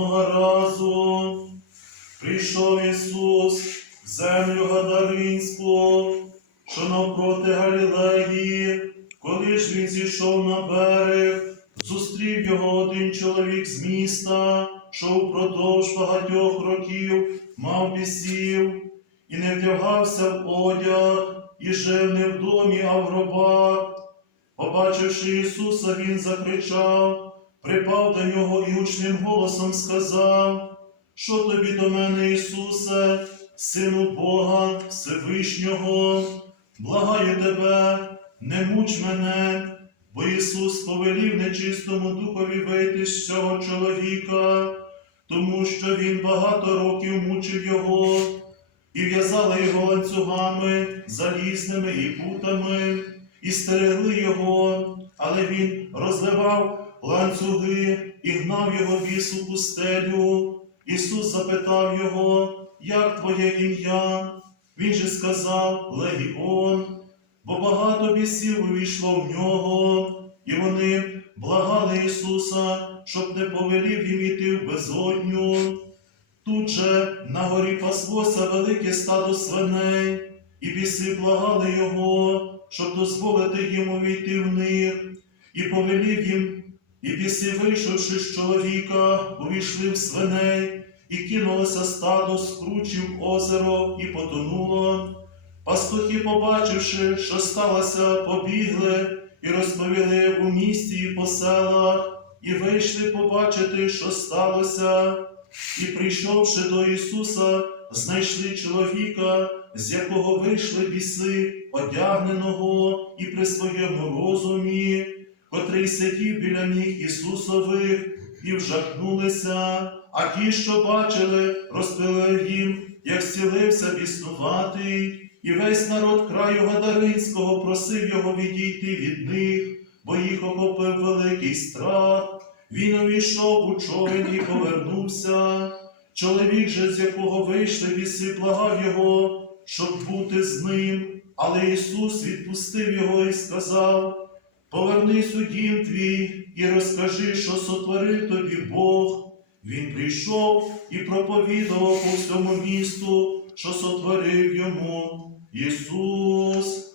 одного разу прийшов Ісус в землю Гадаринську, що навпроти Галілеї, коли ж він зійшов на берег, зустрів його один чоловік з міста, що впродовж багатьох років мав бісів і не вдягався в одяг, і жив не в домі, а в гробах. Побачивши Ісуса, Він закричав припав до нього і гучним голосом сказав, що тобі до мене, Ісусе, Сину Бога Всевишнього, благаю тебе, не муч мене, бо Ісус повелів нечистому духові вийти з цього чоловіка, тому що він багато років мучив його, і в'язали його ланцюгами, залізними і путами, і стерегли його, але він розливав ланцюги і гнав його віс у пустелю. Ісус запитав його, як твоє ім'я? Він же сказав Легіон, бо багато бісів увійшло в нього, і вони благали Ісуса, щоб не повелів їм іти в безодню. Тут же на горі паслося велике стадо свиней, і біси благали його, щоб дозволити їм увійти в них, і повелів їм, і біси, вийшовши з чоловіка, увійшли в свиней, і кинулося стадо з кручів озеро і потонуло. Пастухи, побачивши, що сталося, побігли і розповіли у місті і по селах, і вийшли побачити, що сталося. І прийшовши до Ісуса, знайшли чоловіка, з якого вийшли біси, одягненого і при своєму розумі, котрий сидів біля ніг Ісусових, і вжахнулися, а ті, що бачили, розповіли їм, як зцілився біснуватий, і весь народ краю Гадаринського просив його відійти від них, бо їх охопив великий страх. Він увійшов у човен і повернувся. Чоловік же, з якого вийшли біси, благав його, щоб бути з ним. Але Ісус відпустив його і сказав: Повернись у дім твій і розкажи, що сотворив тобі Бог. Він прийшов і проповідував по всьому місту, що сотворив йому Ісус.